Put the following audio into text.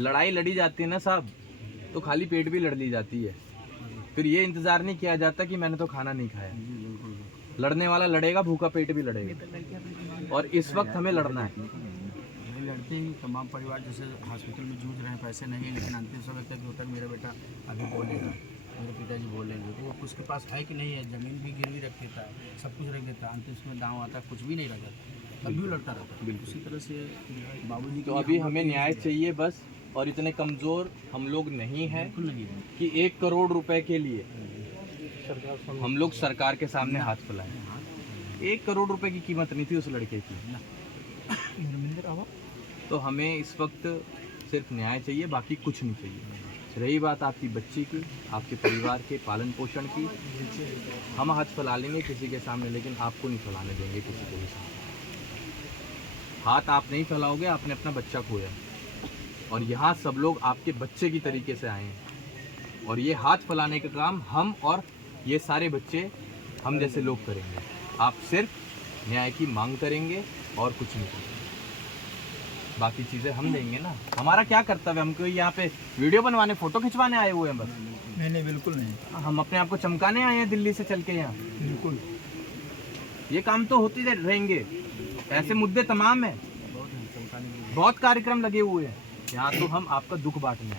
लड़ाई लड़ी जाती है ना साहब, तो खाली पेट भी लड़ ली जाती है। फिर ये इंतज़ार नहीं किया जाता कि मैंने तो खाना नहीं खाया। लड़ने वाला लड़ेगा, भूखा पेट भी लड़ेगा, और इस वक्त हमें लड़ना है। ये लड़ते ही तमाम परिवार जैसे हॉस्पिटल में जूझ रहे हैं, पैसे नहीं है, लेकिन अंतिम समय तक होता है मेरा बेटा अभी बोलेगा, मेरे पिताजी बोल लेंगे, तो वो उसके पास है कि नहीं है, ज़मीन भी गिरवी रख देता है, सब कुछ रख देता है, अंतिम समय दांव आता है, कुछ भी नहीं रख देता, तब भी लड़ता रहता है। उसी तरह से बाबूजी तो अभी हमें न्याय चाहिए बस, और इतने कमज़ोर हम लोग नहीं हैं बिल्कुल नहीं है। कि 1 करोड़ रुपए के लिए हम लोग सरकार के सामने हाथ फैलाएं। 1 करोड़ रुपए की कीमत नहीं थी उस लड़के की। तो हमें इस वक्त सिर्फ न्याय चाहिए, बाकी कुछ नहीं चाहिए। रही बात आपकी बच्ची की, आपके परिवार के पालन पोषण की, हम हाथ फैला लेंगे किसी के सामने, लेकिन आपको नहीं फैलाने देंगे किसी के भी सामने। हाथ आप नहीं फैलाओगे, आपने अपना बच्चा खोया, और यहाँ सब लोग आपके बच्चे की तरीके से आए हैं, और ये हाथ फैलाने का काम हम और ये सारे बच्चे हम जैसे लोग करेंगे। आप सिर्फ न्याय की मांग करेंगे और कुछ नहीं करेंगे, बाकी चीज़ें हम देंगे ना। हमारा क्या कर्तव्य, हमको यहाँ पे वीडियो बनवाने, फोटो खिंचवाने आए हुए हैं बस? नहीं बिल्कुल नहीं, हम अपने आप को चमकाने आए हैं दिल्ली से चल के यहाँ? बिल्कुल। ये काम तो होते रहेंगे, ऐसे मुद्दे तमाम हैं, बहुत कार्यक्रम लगे हुए हैं। यहाँ तो हम आपका दुख बांटने हैं।